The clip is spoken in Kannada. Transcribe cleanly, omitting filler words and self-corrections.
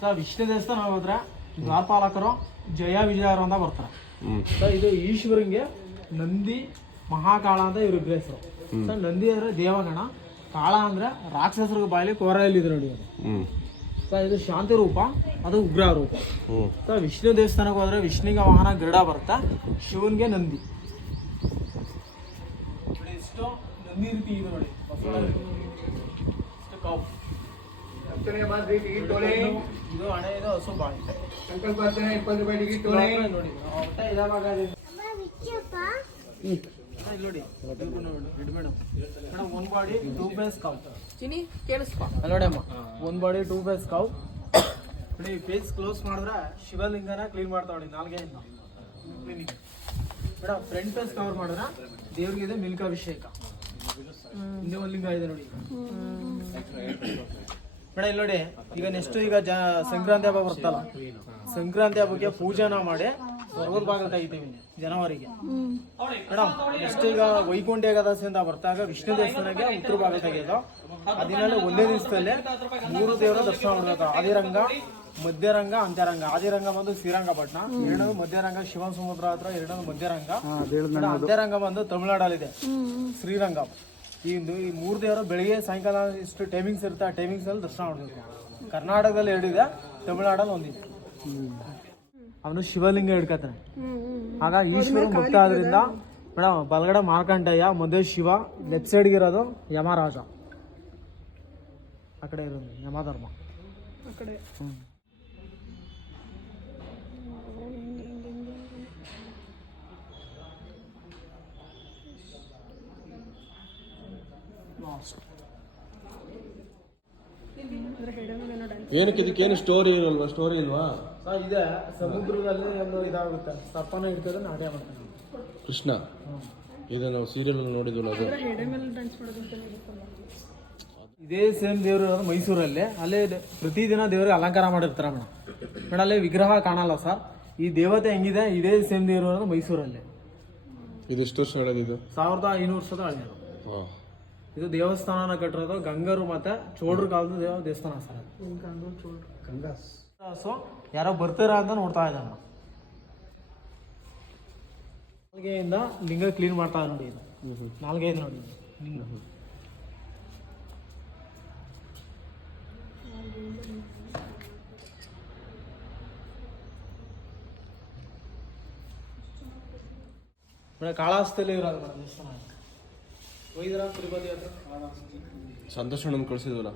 ಸರ್ ವಿಷ್ಣು ದೇವಸ್ಥಾನ ಹೋದ್ರೆ ದ್ವಾರಪಾಲಕರು ಜಯ ವಿಜಯರು ಅಂತ ಬರ್ತಾರೆ. ಸರ್ ಇದು ಈಶ್ವರಂಗೆ ನಂದಿ ಮಹಾಕಾಳ ಅಂತ ಇವ್ರ ವಿಗ್ರಹ ಹೆಸರು. ಸರ್ ನಂದಿ ಅಂದ್ರೆ ದೇವಗಣ, ಕಾಳ ಅಂದ್ರೆ ರಾಕ್ಷಸರ ಬಾಯಲ್ಲಿ ಕೋರೆಯಲ್ಲಿದೆ ನೋಡಿ ಅದು. ಸರ್ ಇದು ಶಾಂತಿ ರೂಪ, ಅದು ಉಗ್ರ ರೂಪ. ಸರ್ ವಿಷ್ಣು ದೇವಸ್ಥಾನಕ್ಕೆ ಹೋದ್ರೆ ವಿಷ್ಣುಗೆ ವಾಹನ ಗರುಡ ಬರುತ್ತೆ, ಶಿವನ್ಗೆ ನಂದಿ. ಇಷ್ಟು ನಂದಿ ರೀತಿ ಇದೆ ನೋಡಿ, ಇಷ್ಟು ಕಾವು. ಇದು ಹಣೆ ಇದು ಹಸು ಬಾಯಿ. ಸಂಕಲ್ಪ 20 ರೂಪಾಯಿ ಟಿಕೆಟ್ ತೊಳೆ ನೋಡಿ ಒಟ್ಟ ಇದಾವಾಗ ನೋಡಿ ಮೇಡಮ್ ಒನ್ ಬಾಡಿ 2 ಫೇಸ್ ಕಾವ್ ನೋಡಿ ಅಮ್ಮ, ಒನ್ ಬಾಡಿ 2 ಫೇಸ್ ಕಾವ್ ನೋಡಿ. ಫೇಸ್ ಕ್ಲೋಸ್ ಮಾಡಿದ್ರೆ ಶಿವಲಿಂಗನ ಕ್ಲೀನ್ ಮಾಡ್ತಾವಳಿ ನಾಲ್ಗೆಯಿಂದ cleaning madam. Front face cover ಮಾಡಿದ್ರೆ ದೇವ್ರಿಗೆ ಇದೆ ಮಿಲ್ಕಾಭಿಷೇಕ. ಹಿಂದೆ ಒಂದು ಲಿಂಗ ಇದೆ ನೋಡಿ ಮೇಡಮ್. ಇಲ್ಲಿ ನೋಡಿ ಈಗ ನೆಕ್ಸ್ಟ್ ಈಗ ಸಂಕ್ರಾಂತಿ ಹಬ್ಬ ಬರ್ತಲ್ಲ, ಸಂಕ್ರಾಂತಿ ಹಬ್ಬಕ್ಕೆ ಪೂಜೆನ ಮಾಡಿ ಸ್ವರ್ಗದ ಭಾಗ ತೆಗಿತೀವಿ ಜನವರಿಗೆ ಮೇಡಮ್. ನೆಕ್ಸ್ಟ್ ಈಗ ವೈಕುಂಠ ಏಕಾದಶಿ ಅಂತ ಬರ್ತಾಗ ವಿಷ್ಣು ದೇವಸ್ಥಾನಕ್ಕೆ ಉತ್ತರ ಭಾಗ ತೆಗೆಯೋದು. ಅದಿನಲ್ಲಿ ಒಂದೇ ದಿವಸದಲ್ಲಿ 3 ದೇವರ ದರ್ಶನ ಮಾಡ್ಬೇಕು. ಆದಿರಂಗ, ಮಧ್ಯರಂಗ, ಅಂತ್ಯರಂಗ. ಆದಿರಂಗ ಬಂದು ಶ್ರೀರಂಗಪಟ್ಟಣ, ಎರಡನೇದು ಮಧ್ಯರಂಗ ಶಿವನ್ ಸಮುದ್ರ ಹತ್ರ, ಎರಡನೇದು ಮಧ್ಯರಂಗ. ಅಂತ್ಯರಂಗ ಬಂದು ತಮಿಳುನಾಡಲ್ಲಿದೆ ಶ್ರೀರಂಗ. ಈ 3 ದೇವರು ಬೆಳಿಗ್ಗೆ ಸಾಯಂಕಾಲ ಇಷ್ಟು ಟೈಮಿಂಗ್ಸ್ ಇರುತ್ತೆ, ಆ ಟೈಮಿಂಗ್ಸ್ ಅಲ್ಲಿ ದರ್ಶನ ಮಾಡಬೇಕು. ಕರ್ನಾಟಕದಲ್ಲಿ 2 ಇದೆ, ತಮಿಳುನಾಡಲ್ಲಿ 1 ಇದೆ. ಅವನು ಶಿವಲಿಂಗ ಹಿಡ್ಕತಾನೆ. ಆಗ ಈಶ್ವರ ಮುಕ್ತ ಆದ್ರಿಂದ ಮೇಡಮ್ ಬಲಗಡೆ ಮಾರ್ಕಂಡಯ್ಯ, ಮಧ್ಯ ಶಿವ, ಲೆಫ್ಟ್ ಸೈಡ್ಗೆ ಇರೋದು ಯಮರಾಜ, ಆ ಕಡೆ ಇರೋದು ಯಮಧರ್ಮ. ಏನಕ್ಕೆ ಇದಕ್ಕೇನು ಸ್ಟೋರಿ ಇರಲ್ವಾ? ಸ್ಟೋರಿ ಇಲ್ವಾ? ಇದೆ, ಸಮುದ್ರದಲ್ಲಿ ಒಂದು ಇದಾಗುತ್ತೆ, ಸರ್ಪನ ಹಿಡ್ಕೊಂಡು ನಾಟ್ಯ ಮಾಡ್ತಾನೆ ಕೃಷ್ಣ. ಇದು ನಾವು ಸೀರಿಯಲ್ ನೋಡಿದ್ವಲ್ಲ ಅದು. ಇದೇ ಸೇಮ್ ದೇವರು ಇರೋದು ಮೈಸೂರಲ್ಲಿ. ಅಲ್ಲೇ ಪ್ರತಿದಿನ ದೇವರಿಗೆ ಅಲಂಕಾರ ಮಾಡಿರ್ತಾರೆ ಮೇಡಮ್. ಮೇಡಮ್ ಅಲ್ಲಿ ವಿಗ್ರಹ ಕಾಣಲ್ಲ ಸರ್. ಈ ದೇವತೆ ಹೆಂಗಿದೆ ಇದೇ ಸೇಮ್ ದೇವರು ಇರೋದು ಮೈಸೂರಲ್ಲಿ. ಇದು ಎಷ್ಟು ವರ್ಷ ಹಳೆದಿದು? 1500 ವರ್ಷದ ಹಳೆಯದು. ಇದು ದೇವಸ್ಥಾನ ಕಟ್ಟಿರೋದು ಗಂಗರು ಮತ್ತೆ ಚೋಳರ ಕಾಲದ ದೇವಸ್ಥಾನ ಸರ್. ಸೊ ಯಾರೋ ಬರ್ತಾರ ಅಂತ ನೋಡ್ತಾ ಇದ್ದಾನ. ನಾಲ್ಗೆಯಿಂದ ಲಿಂಗ ಕ್ಲೀನ್ ಮಾಡ್ತಾ ನೋಡಿ. ಇದು ನಾಲ್ಗೆ ಇದೆ ನೋಡಿ ಲಿಂಗ. ಕಾಳಹಸ್ತಿಯಲ್ಲಿ ಇರೋದು ಮೇಡಮ್ ದೇವಸ್ಥಾನ. ಸಂತೋಷ್ ಅಣ್ಣನ ಕಳ್ಸಿದ್ವಲ್ಲ.